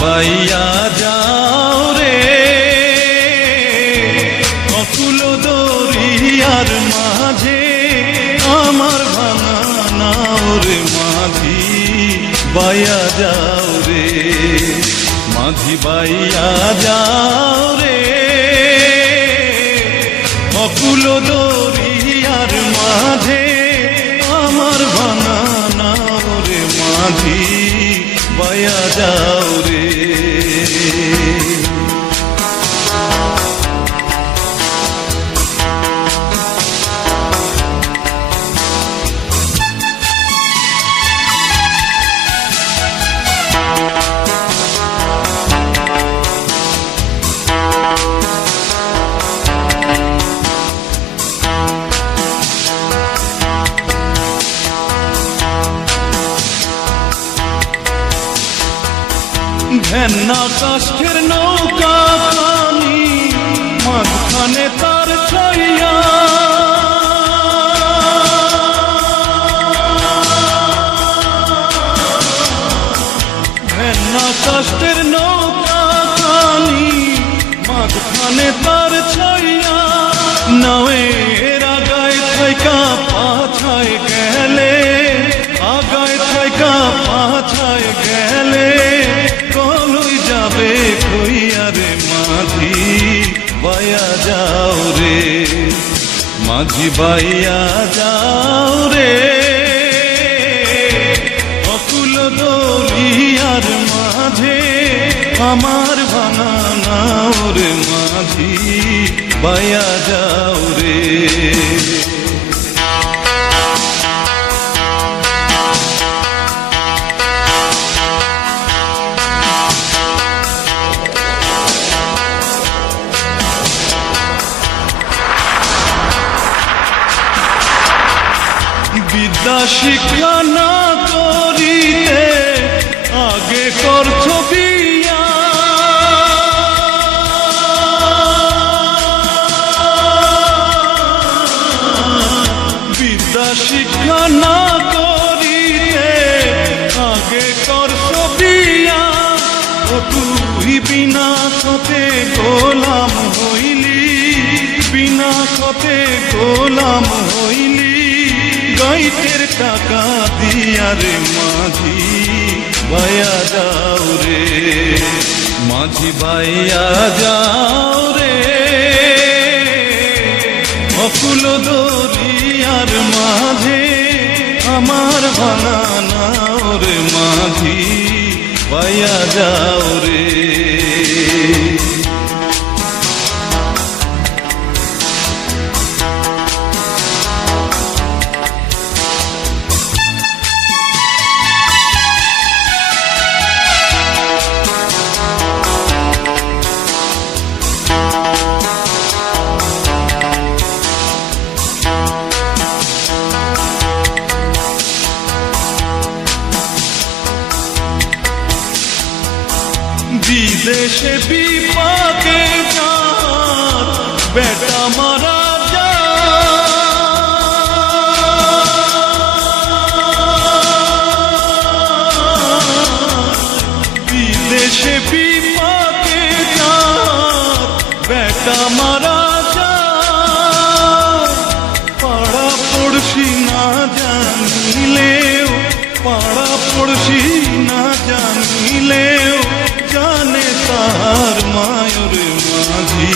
পাইয়া যাও রে অকুল দরিয়ার মাঝে আমার ভাঙা নাও রে মাঝি বাইয়া যাও রে মাঝি বাইয়া যাও রে অকুল দরিয়ার মাঝে আমার ভাঙা নাও রে মাঝি বাইয়া যাও রে ঘেন্না কাষ্ঠের নৌকা খানি মাঝখানে তার ছইয়া ঘেন্না কাষ্ঠের নৌকা খানি মাঝখানে তার ছইয়া নাওয়ের আগায় থাইকা পাছায় গেলে আগায় থাইকা পাছায় গেলে যাবে কইয়া রে মাঝি বাইয়া যাও রে মাঝি বাইয়া যাও রে অকুল দরিয়ার মাঝে আমার ভাঙা নাও রে মাঝি বাইয়া যাও রে বিদ্যা শিক্ষা না করিতে আগে করছ বিয়া বিদ্যা শিক্ষা না করিতে আগে করছ বিয়া ও তুই বিনা সতে গোলাম হইলি বিনা সতে গোলাম হইলি গাইতের টাকা দিয়া রে মাঝি বাইয়া যাও রে মাঝি বাইয়া যাও রে অকুল দরিয়ার মাঝে আমার ভাঙা নাও রে মাঝি বাইয়া যাও রে বিদেশে বিপাকে যার বেটা মারা বিদেশে বিপাকে যার বেটা মারা পাড়া পড়শি না জানিলেও পাড়া পড়শি না জানিলেও জানে তার মায়ুর মাঝি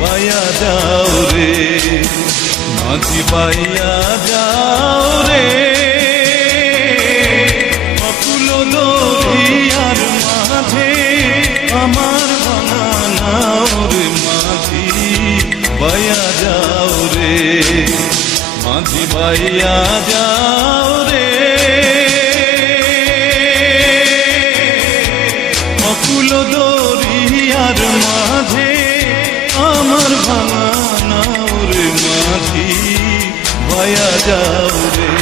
বাইয়া যাও রে মাঝি বাইয়া যাও রে অকুল দরিয়ার মাঝে আমার ভাঙা নাও রে মাঝি বাইয়া যাও রে মাঝি বাইয়া যাও রে অকুল দরিয়ার মাঝে আমার ভাঙা নাও রে মাঝি বাইয়া যাও রে